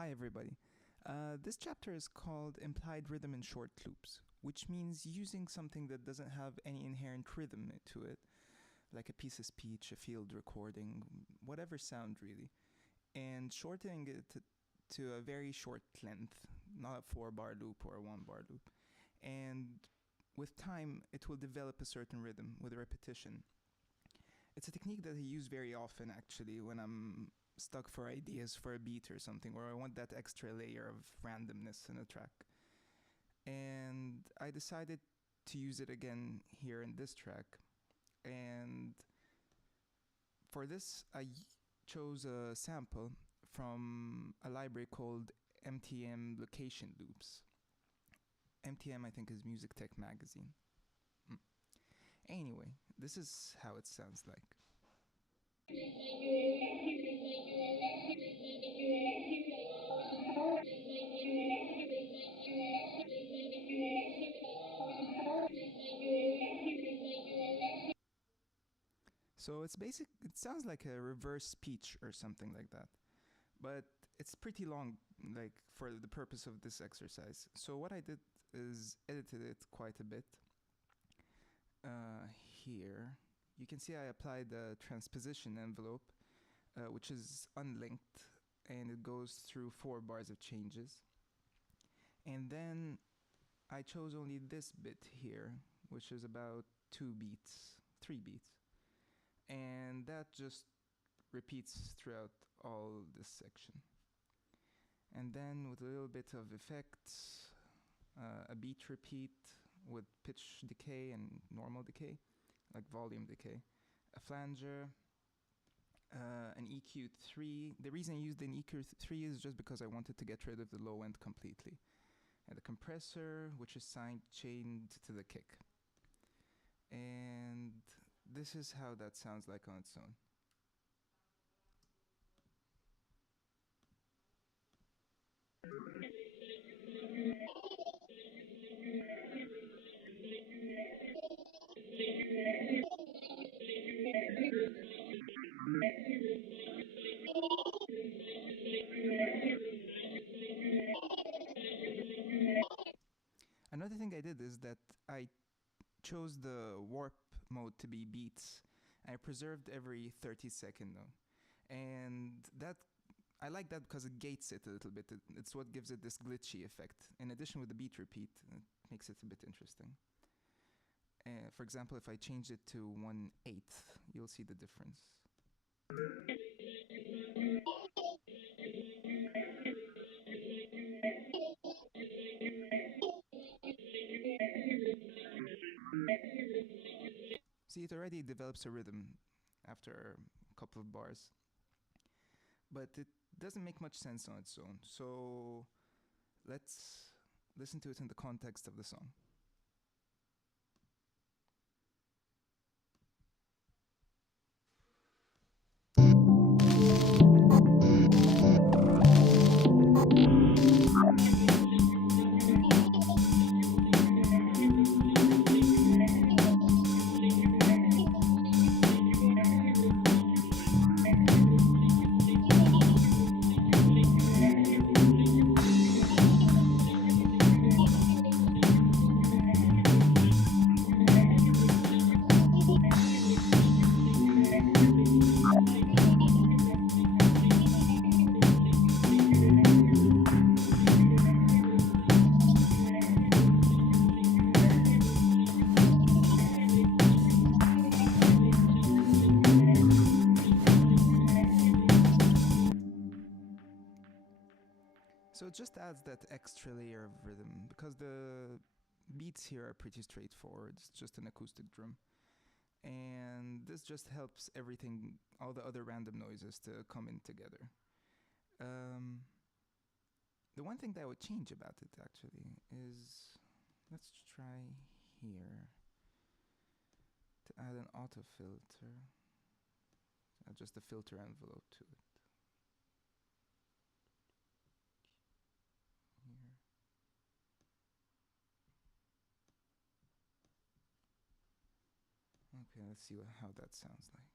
Hi everybody. This chapter is called Implied Rhythm in Short Loops, which means using something that doesn't have any inherent rhythm to it, like a piece of speech, a field recording, whatever sound really, and shortening it to a very short length, not a 4-bar loop or a 1-bar loop. And with time, it will develop a certain rhythm with repetition. It's a technique that I use very often actually when I'm stuck for ideas for a beat or something, or I want that extra layer of randomness in a track. And I decided to use it again here in this track. And for this, I chose a sample from a library called MTM Location Loops. MTM, I think, is Music Tech Magazine. Anyway, this is how it sounds like. So it's basic. It sounds like a reverse speech or something like that, but it's pretty long, like for the purpose of this exercise. So what I did is edited it quite a bit. Here, you can see I applied the transposition envelope, which is unlinked, and it goes through 4 bars of changes. And then I chose only this bit here, which is about 2 beats, 3 beats. And that just repeats throughout all this section. And then with a little bit of effects, a beat repeat with pitch decay and normal decay, like volume decay, a flanger, an EQ3. The reason I used an EQ3 is just because I wanted to get rid of the low end completely. And the compressor, which is chained to the kick. And this is how that sounds like on its own. Another thing I did is that I chose the warp mode to be beats. I preserved every 30-second though. And that I like that because it gates it a little bit. It's what gives it this glitchy effect. In addition with the beat repeat, it makes it a bit interesting. For example, if I change it to 1/8, you'll see the difference. See, it already develops a rhythm after a couple of bars. But it doesn't make much sense on its own. So let's listen to it in the context of the song. So it just adds that extra layer of rhythm because the beats here are pretty straightforward. It's just an acoustic drum. And this just helps everything, all the other random noises to come in together. The one thing that I would change about it actually is, let's try here to add an auto filter. Add just a filter envelope to it. Here. Okay, let's see how that sounds like.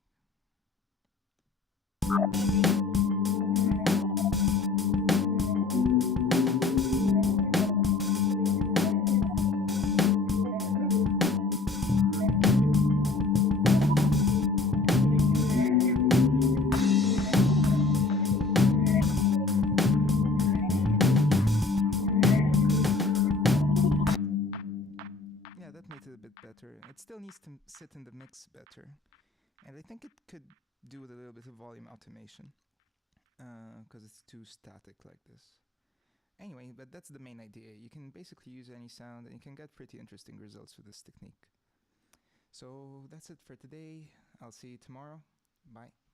it a bit better. It still needs to sit in the mix better. And I think it could do with a little bit of volume automation, because it's too static like this. Anyway, but that's the main idea. You can basically use any sound and you can get pretty interesting results with this technique. So that's it for today. I'll see you tomorrow. Bye.